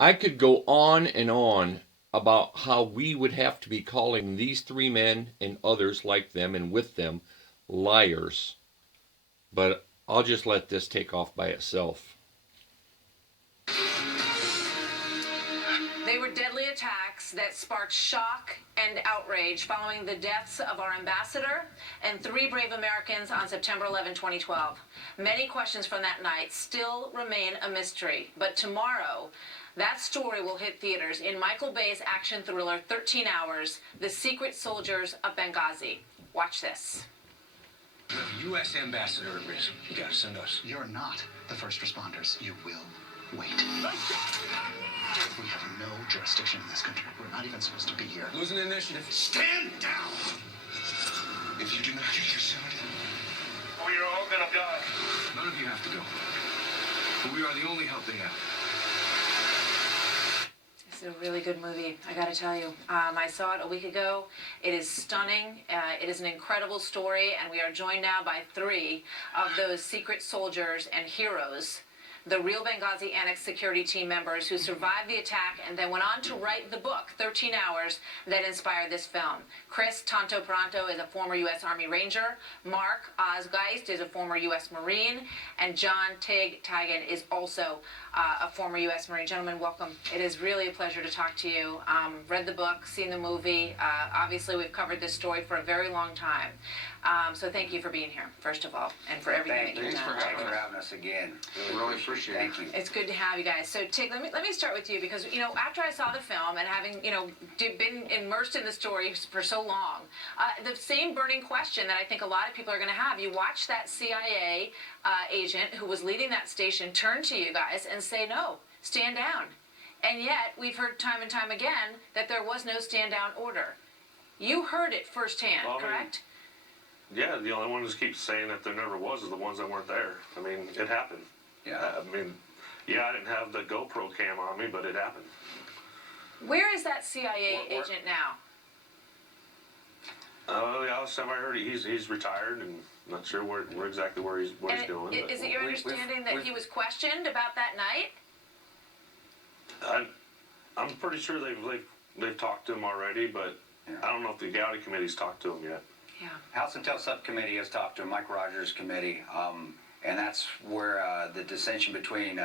I could go on about how we would have to be calling these three men and others like them and with them liars, but I'll just let this take off by itself. They were deadly attacks that sparked shock and outrage following the deaths of our ambassador and 3 brave Americans on September 11, 2012. Many questions from that night still remain a mystery, but tomorrow, that story will hit theaters in Michael Bay's action thriller 13 Hours, The Secret Soldiers of Benghazi. Watch this. The U.S. ambassador at risk. You gotta send us. You're not the first responders. You will wait. We have no jurisdiction in this country. We're not even supposed to be here. Losing initiative. Stand down! If you do not get your son, we're all gonna die. none of you have to go. But we are the only help they have. It's a really good movie, I gotta tell you. I saw it a week ago. It is stunning. It is an incredible story, and we are joined now by 3 of those secret soldiers and heroes, the real Benghazi Annex security team members who survived the attack and then went on to write the book, 13 Hours, that inspired this film. Chris Tanto Paranto is a former U.S. Army Ranger. Mark Osgeist is a former U.S. Marine. And John Tig Tigan is also a former U.S. Marine. Gentlemen, welcome. It is really a pleasure to talk to you. Read the book, seen the movie. Obviously, we've covered this story for a very long time. So thank you for being here, first of all, and for everything that you've done. Thanks for having us again. Really appreciate it. Thank you. It's good to have you guys. So, Tig, let me start with you because, after I saw the film and having, been immersed in the story for so long, the same burning question that I think a lot of people are going to have, you watch that CIA agent who was leading that station turn to you guys and say, no, stand down. And yet, we've heard time and time again that there was no stand down order. You heard it firsthand, correct? Yeah, the only one who keeps saying that there never was is the ones that weren't there. I mean, it happened. Yeah. I didn't have the GoPro cam on me, but it happened. Where is that CIA agent now? Last time I heard he's retired, and not sure where exactly what he's doing. Is it your understanding that he was questioned about that night? I'm pretty sure they've talked to him already, but I don't know if the Gowdy committee's talked to him yet. Yeah. House Intel Subcommittee has talked to Mike Rogers' committee, and that's where the dissension between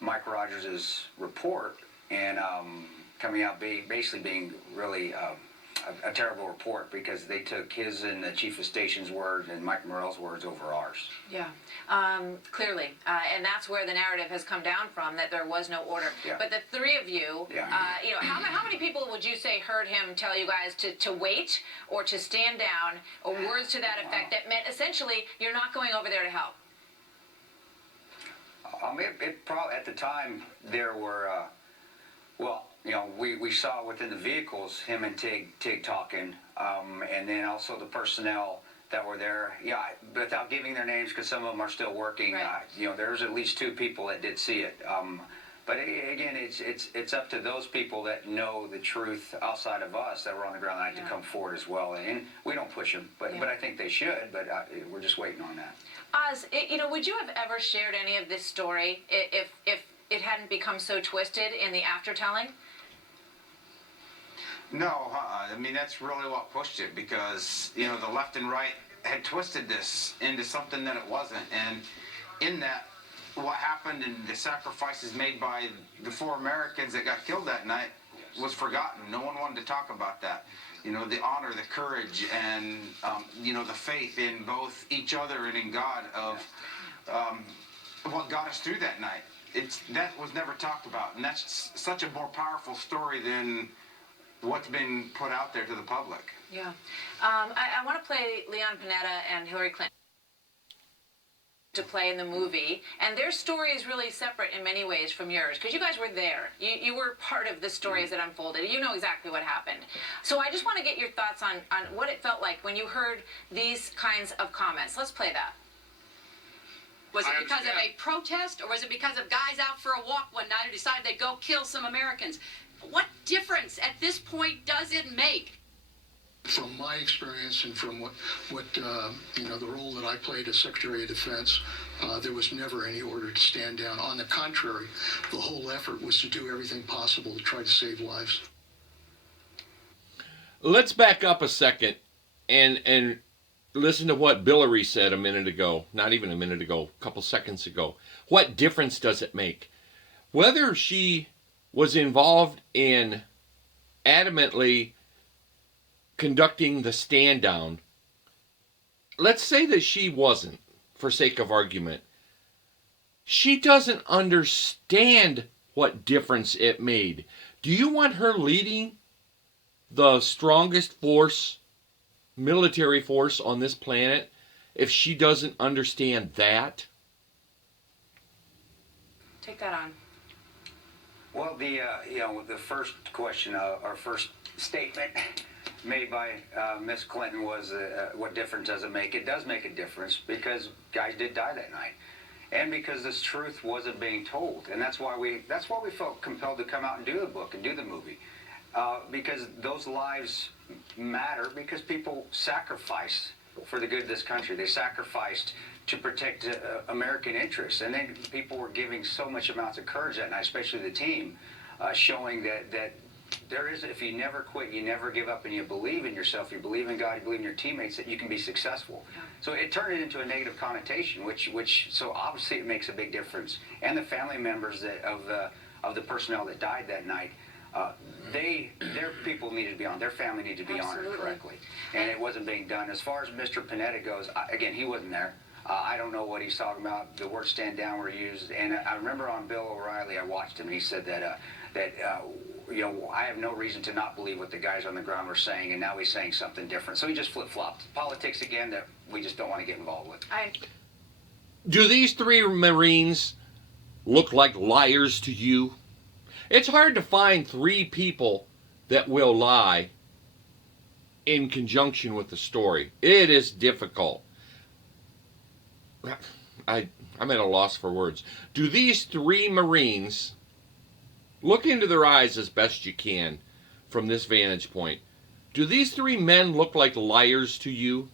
Mike Rogers' report and coming out basically being really a terrible report because they took his and the chief of station's words and Mike Morell's words over ours. Yeah, clearly. And that's where the narrative has come down from, that there was no order. Yeah. But the 3 of you, Yeah. How many people would you say heard him tell you guys to wait or to stand down, or words to that effect that meant essentially you're not going over there to help? It probably, at the time, there were, we saw within the vehicles him and Tig talking, and then also the personnel that were there. Yeah, without giving their names because some of them are still working. Right. There's at least 2 people that did see it. But again, it's up to those people that know the truth outside of us that were on the ground that to come forward as well. And we don't push them, but I think they should. But we're just waiting on that. Oz, would you have ever shared any of this story if it hadn't become so twisted in the aftertelling? No, that's really what pushed it because, the left and right had twisted this into something that it wasn't. And in that, what happened and the sacrifices made by the 4 Americans that got killed that night was forgotten. No one wanted to talk about that. The honor, the courage, and, the faith in both each other and in God of what got us through that night. That was never talked about. And that's such a more powerful story than what's been put out there to the public. Yeah. I want to play Leon Panetta and Hillary Clinton to play in the movie, and their story is really separate in many ways from yours because you guys were there. You were part of the story as it unfolded. You know exactly what happened. So I just want to get your thoughts on what it felt like when you heard these kinds of comments. Let's play that. Was it because of a protest, or was it because of guys out for a walk one night who decided they'd go kill some Americans? What difference at this point does it make? From my experience and from what the role that I played as Secretary of Defense, there was never any order to stand down. On the contrary, the whole effort was to do everything possible to try to save lives. Let's back up a second and listen to what Billary said a minute ago. Not even a minute ago, a couple seconds ago. What difference does it make? Whether she was involved in adamantly conducting the stand down, let's say that she wasn't, for sake of argument. She doesn't understand what difference it made. Do you want her leading the strongest force, military force on this planet, if she doesn't understand that? Take that on. Well, the first question, our first statement made by Miss Clinton was, what difference does it make? It does make a difference because guys did die that night, and because this truth wasn't being told, and that's why we felt compelled to come out and do the book and do the movie, because those lives matter, because people sacrificed for the good of this country. They sacrificed to protect American interests, and then people were giving so much amounts of courage that night, especially the team, showing that there is, if you never quit, you never give up, and you believe in yourself, you believe in God, you believe in your teammates, that you can be successful. So it turned it into a negative connotation, which so obviously it makes a big difference. And the family members of the personnel that died that night, their people needed to be on, their family needed to be honored correctly, and it wasn't being done. As far as Mr. Panetta goes, again, he wasn't there. I don't know what he's talking about. The words "stand down" were used, and I remember on Bill O'Reilly, I watched him, and he said that I have no reason to not believe what the guys on the ground were saying, and now he's saying something different. So he just flip-flopped. Politics again that we just don't want to get involved with. Do these three Marines look like liars to you? It's hard to find three people that will lie in conjunction with the story. It is difficult. I'm at a loss for words. Do these three Marines, look into their eyes as best you can from this vantage point, do these three men look like liars to you?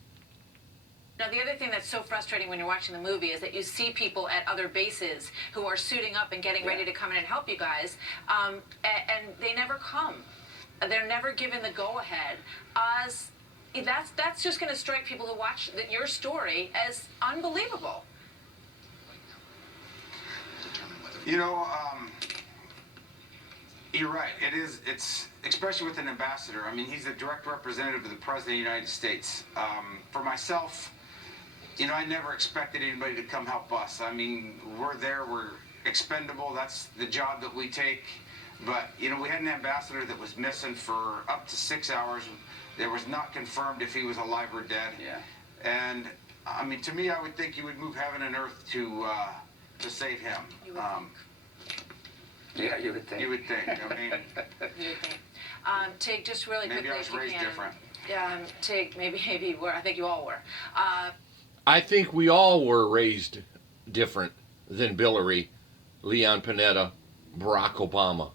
Now, the other thing that's so frustrating when you're watching the movie is that you see people at other bases who are suiting up and getting ready to come in and help you guys, and they never come. They're never given the go-ahead. That's just going to strike people who watch your story as unbelievable. You're right. It's especially with an ambassador. I mean, he's a direct representative of the President of the United States. For myself, I never expected anybody to come help us. I mean, we're there, we're expendable, that's the job that we take. But, we had an ambassador that was missing for up to 6 hours. It was not confirmed if he was alive or dead. Yeah. And, I mean, to me, I would think you would move heaven and earth to save him. Yeah, you would think. You would think. I mean, You would think. Tig, just really quickly, maybe I was if you raised can. different. Tig, maybe were. I think you all were. I think we all were raised different than Billary, Leon Panetta, Barack Obama,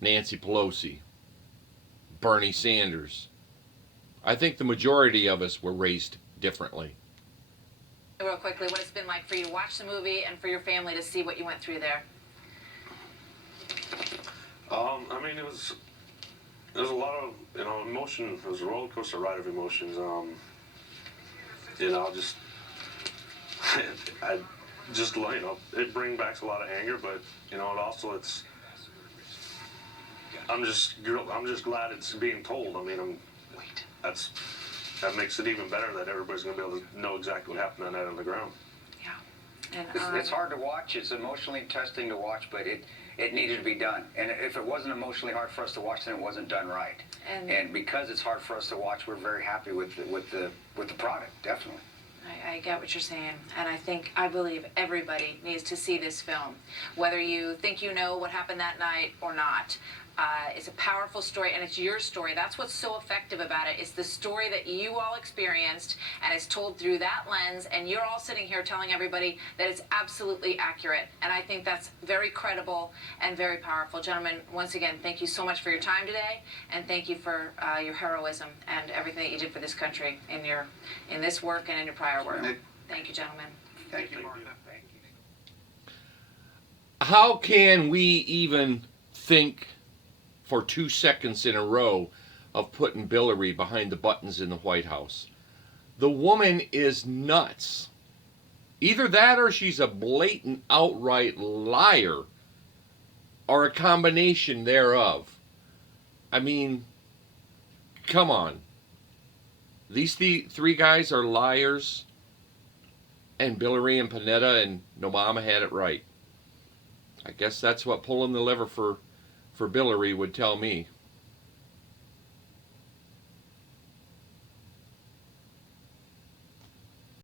Nancy Pelosi, Bernie Sanders. I think the majority of us were raised differently. Real quickly, what it's been like for you to watch the movie and for your family to see what you went through there. I mean, it was a lot of emotion. It was a roller coaster ride of emotions. It brings back a lot of anger, but I'm just glad it's being told. I mean, that makes it even better that everybody's going to be able to know exactly what happened that night on the ground. Yeah. And It's hard to watch. It's emotionally testing to watch, but it needed to be done. And if it wasn't emotionally hard for us to watch, then it wasn't done right. And because it's hard for us to watch, we're very happy with the product, definitely. I get what you're saying, and I believe everybody needs to see this film, whether you think you know what happened that night or not. It's a powerful story, and it's your story. That's what's so effective about it. It's the story that you all experienced, and it's told through that lens, and you're all sitting here telling everybody that it's absolutely accurate. And I think that's very credible and very powerful. Gentlemen, once again, thank you so much for your time today, and thank you for your heroism and everything that you did for this country in this work and in your prior work. Thank you, gentlemen. Thank you, Martha. How can we even think for 2 seconds in a row of putting Hillary behind the buttons in the White House? The woman is nuts. Either that or she's a blatant, outright liar, or a combination thereof. I mean, come on. These three guys are liars, and Hillary and Panetta and Obama had it right. I guess that's what pulling the lever for Hillary would tell me.